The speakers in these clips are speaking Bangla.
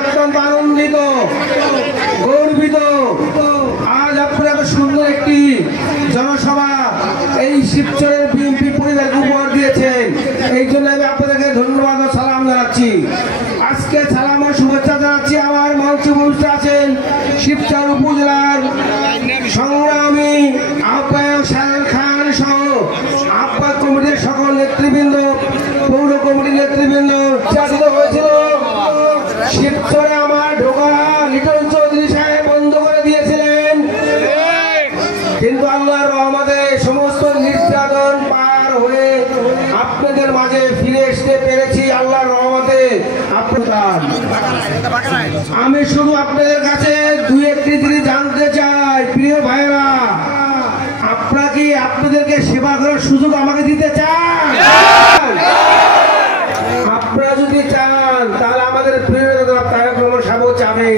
অত্যন্ত আনন্দিত, গর্বিত। আজ আপনারা এত সুন্দর একটি জনসভা এই শিবচরের বিএনপি পরিবারকে উপহার দিয়েছেন, এই জন্য আমি আপনাদেরকে ধন্যবাদ ও সালাম জানাচ্ছি। আজকে সালাম ও শুভেচ্ছা জানাচ্ছি আমার মঞ্চে উপস্থিত আছেন শিবচর উপজেলার সংগ্রামী আহ্বায়ক শাহেদ খান সহ আহ্বায়ক কমিটির সকল নেতৃবৃন্দ, পৌর কমিটির নেতৃবৃন্দ চালিত হয়েছিল। শিবচরে আমার ঢোকা লিটন চৌধুরী সাহেব বন্ধ করে দিয়েছিলেন, কিন্তু আল্লাহর রহমতে সমস্ত নির্যাতন পার হয়ে আপনাদের মাঝে ফিরে আসতে পেরেছি আল্লাহর রহমতে। আমি শুধু আপনাদের কাছে দুই একটি জিনিস জানতে চাই, প্রিয় ভাইরা, আপনারা কি আপনাদেরকে সেবা করার সুযোগ আমাকে দিতে চান? আপনারা যদি চান তাহলে আমাদের প্রিয় তারেক রহমান সাহেব চাবে।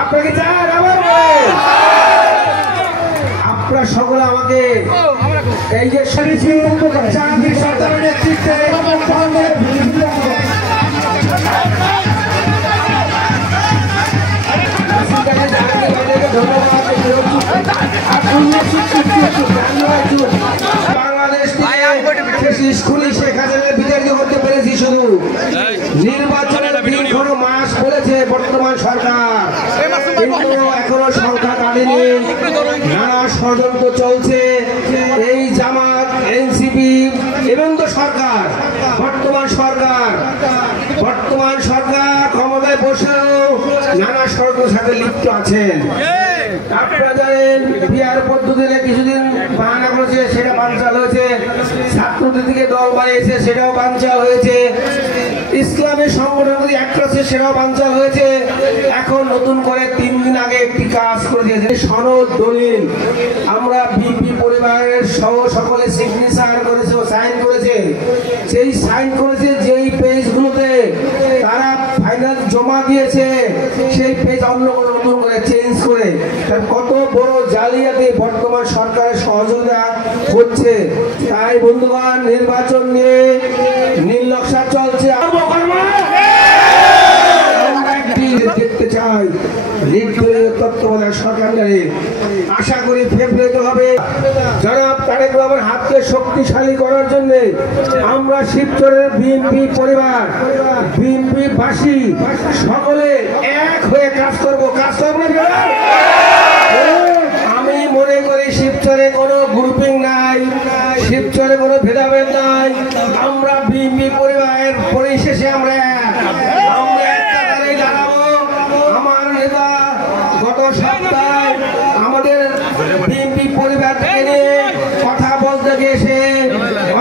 আপনারা কি চান? আপনারা সকলে আমাকে এই যে সরকারের নেতৃত্বে বাংলাদেশ স্কুলে শেখ হাসিনাকে বিতাড়িত করতে পেরেছি। শুধু নির্বাচনের দীর্ঘ মাস বলেছে বর্তমান সরকার, কিন্তু এখনো সংখ্যা কাটেনি। নানা ষড়যন্ত্র চলছে। এই জামাত, এনসিপি এবং তো সরকার, বর্তমান সরকার ক্ষমতায় বসেও নানা ষড়যন্ত্রের সাথে লিপ্ত আছেন। আপনারা জানেন বিহার পদ্ধতিতে কিছুদিন বাহানা করেছে, সেটা বানচাল হয়েছে। ছাত্রদের দিকে দল বানিয়েছে, সেটাও বানচাল হয়েছে। ইসলামের সংগঠনগুলি এক করেছে, সেটাও বানচাল হয়েছে। এখন নতুন করে 3 দিন আগে একটি কাজ করে দিয়েছে, সনদ দলিল। আমরা বিপি পরিবারের সহ সকলে সিগনেচার করেছে ও সাইন করেছে। সেই সাইন করেছে যেই পেজগুলোতে তারা ফাইনাল জমা দিয়েছে, সেই পেজ অন্য কোনো নতুন করে চেঞ্জ করে কত বড় জালিয়াতি বর্তমান সরকারের সহযোগিতা হচ্ছে। তাই বন্ধুগণ, নির্বাচন নিয়ে নির্লক্ষা চলছে। দেখতে চাই নির্দলীয় তত্ত্বাবধায়ক সরকারে আশা করি ফেব্রুয়ারিতে হবে। জনাব তারেক রহমানের হাতকে শক্তিশালী করার জন্য আমরা শিবচরের বিএনপি পরিবার, বিএনপি বাসী সকলে এক হয়ে কাজ করবো। আমি মনে করি শিবচরে কোনো গ্রুপিং নাই, শিবচরে কোনো ভেদাভেদ নাই। আমরা বিএনপি পরিবারের পরিশেষে আমরা একটা তালে দাঁড়াবো। আমার নেতা গত সপ্তাহে আমাদের বিএনপি পরিবার থেকে নিয়ে কথা বলতে গিয়ে সে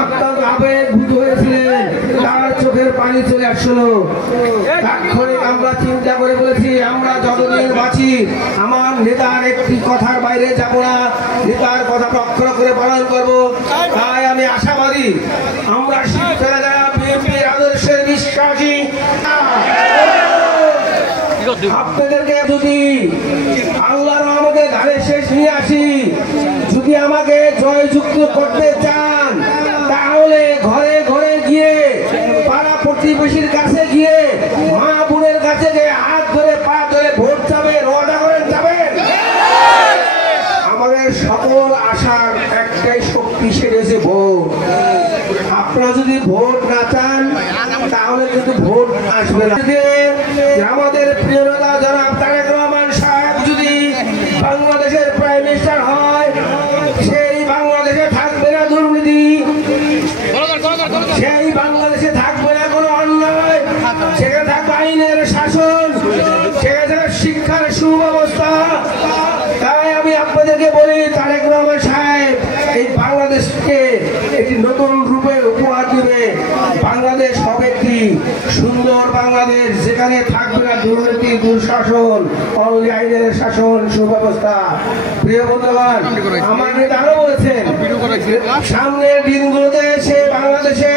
অত্যন্ত আবেগভূত হয়েছিলেন, তার চোখের পানি চলে আসছিল। তাৎক্ষণিক আমরা চিন্তা করে বলেছি, আমরা যতদিন বাঁচি আমার নেতার একটি কথার বাইরে যাব না, নেতার কথা অক্ষর করে পালন করব। তাই আমি আশাবাদী আমরা শিবচরে যারা বিএনপির আদর্শের বিশ্বাসী, আপনাদেরকে যদি আল্লাহর রহমতে ধারে শেষ নিয়ে আসি, যদি আমাকে জয়যুক্ত করতে চান তাহলে ঘরে ঘরে গিয়ে, পাড়া প্রতিবেশীর কাছে গিয়ে, মা বোনের কাছে গিয়ে হাত ধরে পা ধরে ভোট যাবে, রওনা করেন যাবেন। আমাদের সকল আশার একটাই শক্তি, সেটা হচ্ছে ভোট। আপনারা যদি ভোট না চান তাহলে কিন্তু ভোট আসবে না। আমাদের প্রিয় নেতা জনাব তারেক রহমান সাহেব যদি বাংলাদেশের প্রাইম মিনিস্টার হয়, সেই বাংলাদেশে থাকবে না দুর্নীতি, সেই বাংলাদেশে থাকবে না কোনো অন্যায়, সেখানে থাকবে আইনের শাসন, সেখানে শিক্ষার সুব্যবস্থা। তাই আমি আপনাদেরকে বলি, তারেক রহমান সাহেব এই বাংলাদেশকে একটি নতুন রূপের উপহার দিবে। বাংলাদেশ হবে একটি সুন্দর বাংলাদেশ, যেখানে থাকবে না দুর্নীতি, দুঃশাসন, আইনের শাসন, সুব্যবস্থা। প্রিয় বন্ধুগণ, আমার নেতা আরো বলেছেন সামনের দিনগুলোতে সে বাংলাদেশে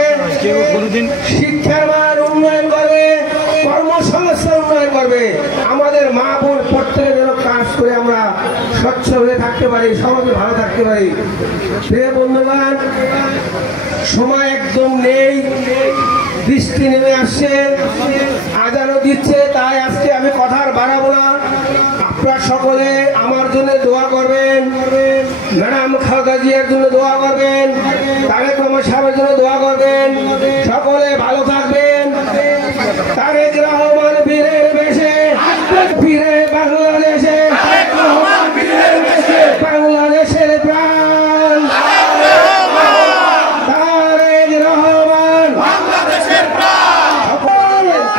শিক্ষার মান উন্নয়ন করবে, কর্মসংস্থান উন্নয়ন করবে। আমাদের মা বোন প্রত্যেকের জন্য কাজ করে আমরা স্বচ্ছ হয়ে থাকতে পারি, সমাজে ভালো থাকতে পারি। প্রিয় বন্ধুগণ, সময় একদম নেই, বৃষ্টি নেমে আসছে, আজানও দিচ্ছে, তাই আজকে আমি কথা আর বাড়াবো না। আপনারা সকলে আমার জন্য দোয়া করবেন, ম্যাডাম খালেদা জিয়ার জন্য দোয়া করবেন, তারেক রহমান সাহেবের জন্য দোয়া করবেন। সকলে ভালো থাকবেন। তারেক রহমান বীরের বেশে ফিরে বাংলাদেশে, বাংলাদেশের প্রাণ তারেক রহমান। সকলে